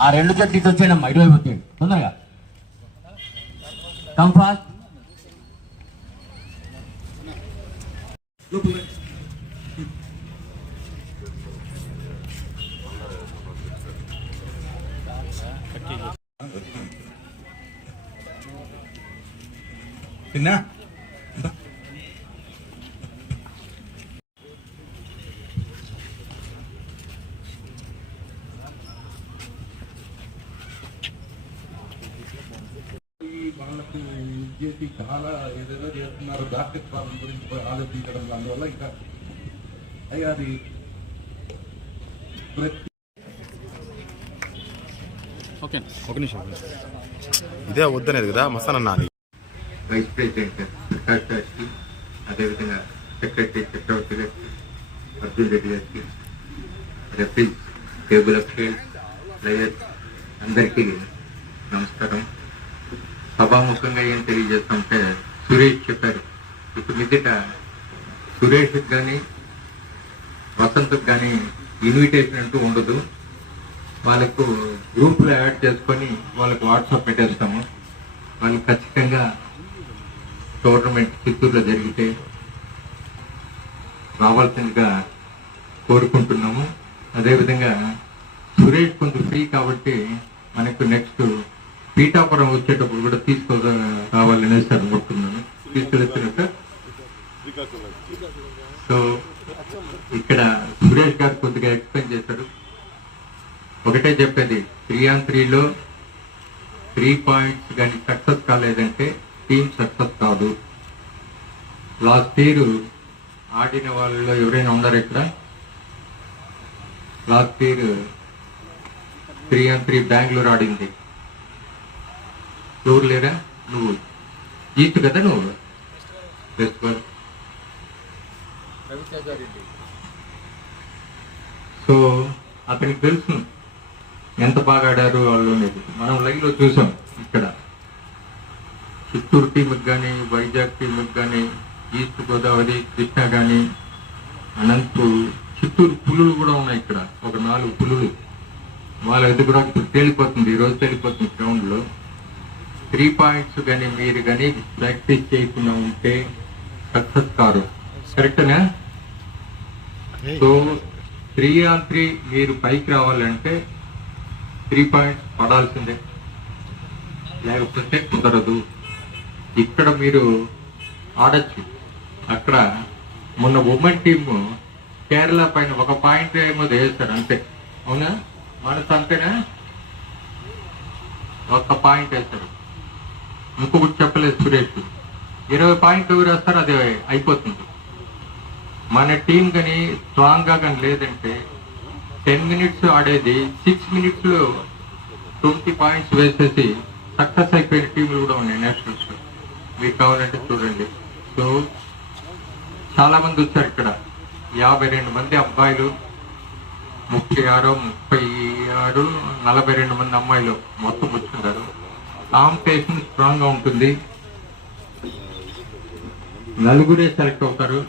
ఆ రెండు జట్లు ఇటు వచ్చేయమ్మా ఇటువైపు వచ్చేయండి తొందరగా కమ్ ఫాస్ట్ తిన్నా చేసి చాలా ఏదేదో చేస్తున్నారు దాతృత్వం గురించి ఆలోచించడం అందువల్ల ఇంకా అయ్యా అది ప్రతి ఒక నిమిషం. ఇదే వద్దనేది కదా మస్తానన్నా అది. వైస్ ప్రెసిడెంట్ ప్రకాష్ గారికి అదేవిధంగా సెక్రటరీ చక్రవర్తి గారికి అర్జున్ రెడ్డి గారికి రెఫరీస్ టేబుల్ అఫీషియల్స్ ప్లేయర్స్ అందరికీ నమస్కారం. సభాముఖంగా ఏం తెలియజేస్తామంటే సురేష్ చెప్పారు ఇప్పుడు మీదట సురేష్కి కానీ వసంత్కి కానీ ఇన్విటేషన్ అంటూ ఉండదు. వాళ్ళకు గ్రూప్లో యాడ్ చేసుకొని వాళ్ళకు వాట్సాప్ పెట్టేస్తాము. వాళ్ళు ఖచ్చితంగా టోర్నమెంట్ చిత్తూరులో జరిగితే రావాల్సిందిగా కోరుకుంటున్నాము. అదేవిధంగా సురేష్ కొంచెం ఫ్రీ కాబట్టి మనకు నెక్స్ట్ పీఠాపురం వచ్చేటప్పుడు కూడా తీసుకో రావాలనేసి అనుకుంటున్నాను తీసుకెళ్తున్నట్ట సో ఇక్కడ సురేష్ గారు కొద్దిగా ఎక్స్ప్లెయిన్ చేశాడు ఒకటే చెప్పేది త్రీ ఆన్ త్రీలో త్రీ పాయింట్స్ కానీ సక్సెస్ కాలేదంటే టీం సక్సెస్ కాదు. లాస్ట్ ఇయర్ ఆడిన వాళ్ళలో ఎవరైనా ఉన్నారు ఇక్కడ? Last year three on three Bengaluru ఆడింది. ఎవరు లేరా? నువ్వు. జీతు కదా నువ్వు? సో అతనికి తెలుసు ఎంత బాగా ఆడారు వాళ్ళు అనేది. మనం లైవ్లో చూసాం ఇక్కడ. చిత్తూరు టీంకి కానీ వైజాగ్ టీంకి కానీ ఈస్ట్ గోదావరి కృష్ణ కానీ అనంతు చిత్తూరు పులులు కూడా ఉన్నాయి ఇక్కడ. ఒక నాలుగు పులులు. వాళ్ళ ఇప్పుడు తేలిపోతుంది. ఈ రోజు తేలిపోతుంది గ్రౌండ్లో. త్రీ పాయింట్స్ కానీ మీరు కానీ ప్రాక్టీస్ చేయకుండా ఉంటే సక్సెస్ కారు కరెక్టేనా సో త్రీ ఆన్ త్రీ మీరు పైకి రావాలంటే త్రీ పాయింట్స్ పడాల్సిందే. లేకపోతే కుదరదు. ఇక్కడ మీరు ఆడచ్చు. అక్కడ మొన్న ఉమెన్ టీమ్ కేరళ పైన ఒక పాయింట్ ఏమో వేస్తారు అంతే. అవునా? మనసు అంతేనా? ఒక్క పాయింట్ వేస్తారు. ఇంకొకటి చెప్పలేదు సురేష్. ఇరవై పాయింట్ ఎవరు వేస్తారు అది అయిపోతుంది. మన టీం కానీ స్ట్రాంగ్గా కానీ లేదంటే టెన్ మినిట్స్ ఆడేది సిక్స్ మినిట్స్లో ట్వంటీ పాయింట్స్ వేసేసి సక్సెస్ అయిపోయిన టీంలు కూడా ఉన్నాయి నేషనల్స్ మీకు కావాలంటే చూడండి. సో చాలా మంది వచ్చారు ఇక్కడ. యాభై రెండు మంది అబ్బాయిలు ముప్పై ఆరు ముప్పై ఆరు నలభై రెండు మంది అమ్మాయిలు మొత్తం వచ్చున్నారు. కాంపిటీషన్ స్ట్రాంగ్గా ఉంటుంది. నలుగురే సెలెక్ట్ అవుతారు.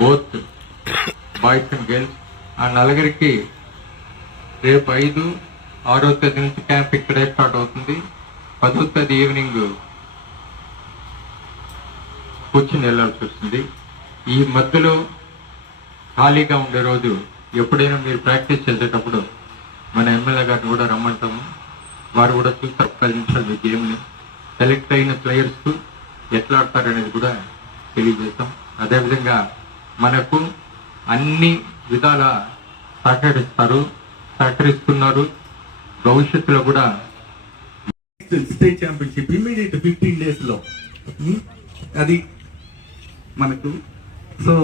Both boys and girls. ఆ నలుగురికి రేపు ఐదు ఆరో తేదీ నుంచి క్యాంప్ ఇక్కడే స్టార్ట్ అవుతుంది. పదో తేదీ ఈవినింగ్ కూర్చుని వెళ్ళాల్సి వస్తుంది. ఈ మధ్యలో ఖాళీగా ఉండే రోజు ఎప్పుడైనా మీరు ప్రాక్టీస్ చేసేటప్పుడు మన ఎమ్మెల్యే గారిని కూడా రమ్మంటాము. వారు కూడా చూస్తారు పది గేమ్ని సెలెక్ట్ అయిన ప్లేయర్స్ ఎట్లా ఆడతారనేది కూడా తెలియజేస్తాం. అదేవిధంగా మనకు అన్ని విధాల సహకరిస్తారు సహకరిస్తున్నారు భవిష్యత్తులో కూడా స్టేట్ ఛాంపియన్షిప్ ఇమీడియట్ ఫిఫ్టీన్ డేస్లో అది మనకు సో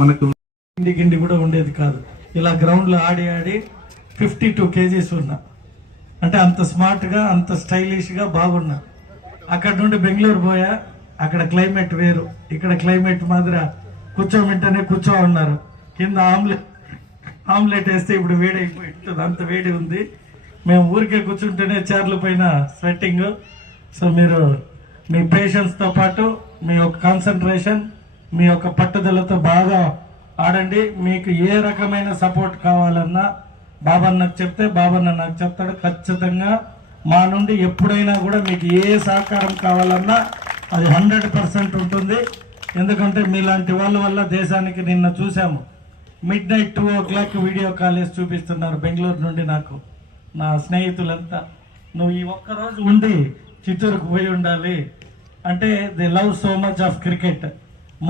మనకు గిండి గిండి కూడా ఉండేది కాదు. ఇలా గ్రౌండ్లో ఆడి ఆడి ఫిఫ్టీ టూ కేజీస్ ఉన్నా. అంటే అంత స్మార్ట్గా అంత స్టైలిష్గా బాగున్నా. అక్కడ నుండి బెంగళూరు పోయా అక్కడ క్లైమేట్ వేరు. ఇక్కడ క్లైమేట్ మాదిరి కూర్చోమంటేనే కూర్చో ఉన్నారు కింద ఆమ్లెట్ ఆమ్లెట్ వేస్తే ఇప్పుడు వేడి అయిపోయింటుంది అంత వేడి ఉంది. మేము ఊరికే కూర్చుంటేనే చైర్ల పైన స్వెట్టింగ్ సో మీరు మీ పేషెన్స్తో పాటు మీ యొక్క కాన్సన్ట్రేషన్ మీ యొక్క పట్టుదలతో బాగా ఆడండి. మీకు ఏ రకమైన సపోర్ట్ కావాలన్నా బాబన్నకు చెప్తే బాబర్ నాకు చెప్తాడు. ఖచ్చితంగా మా నుండి ఎప్పుడైనా కూడా మీకు ఏ సహకారం కావాలన్నా అది హండ్రెడ్ పర్సెంట్ ఉంటుంది. ఎందుకంటే మీలాంటి వాళ్ళ వల్ల దేశానికి నిన్న చూసాము midnight two o'clock video call చేసి చూపిస్తున్నారు బెంగళూరు నుండి నాకు. నా స్నేహితులంతా నువ్వు ఈ ఒక్క రోజు ఉండి చిత్తూరుకు పోయి ఉండాలి. అంటే the love so much of cricket.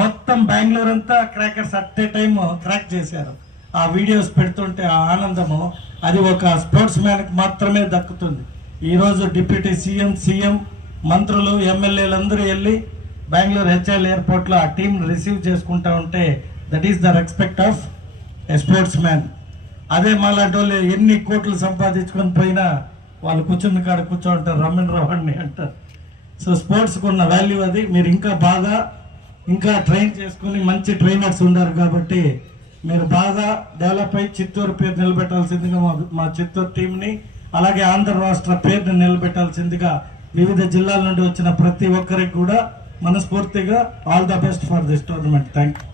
మొత్తం బెంగళూరు అంతా crackers at a time crack చేశారు. ఆ వీడియోస్ పెడుతుంటే ఆ ఆనందము అది ఒక స్పోర్ట్స్ మ్యాన్కి మాత్రమే దక్కుతుంది. ఈరోజు డిప్యూటీ సీఎం సీఎం మంత్రులు ఎమ్మెల్యేలు అందరూ వెళ్ళి బెంగళూరు హెచ్ఎల్ ఎయిర్పోర్ట్లో ఆ టీంని రిసీవ్ చేసుకుంటా ఉంటే that is the respect of a sportsman. అదే మాలాంటి వాళ్ళు ఎన్ని కోట్లు సంపాదించుకొని పోయినా వాళ్ళు కూర్చున్న కాడ కూర్చోంటారు రమణ్ రావణ్ణి అంటారు. సో స్పోర్ట్స్కి ఉన్న వాల్యూ అది. మీరు ఇంకా బాగా ఇంకా ట్రైన్ చేసుకుని మంచి ట్రైనర్స్ ఉన్నారు కాబట్టి మీరు బాగా డెవలప్ అయ్యి చిత్తూరు పేరు నిలబెట్టాల్సిందిగా మా మా చిత్తూరు టీంని అలాగే ఆంధ్ర రాష్ట్ర పేరుని నిలబెట్టాల్సిందిగా వివిధ జిల్లాల నుండి వచ్చిన ప్రతి ఒక్కరికి కూడా మనస్ఫూర్తిగా all the best for this tournament. Thank you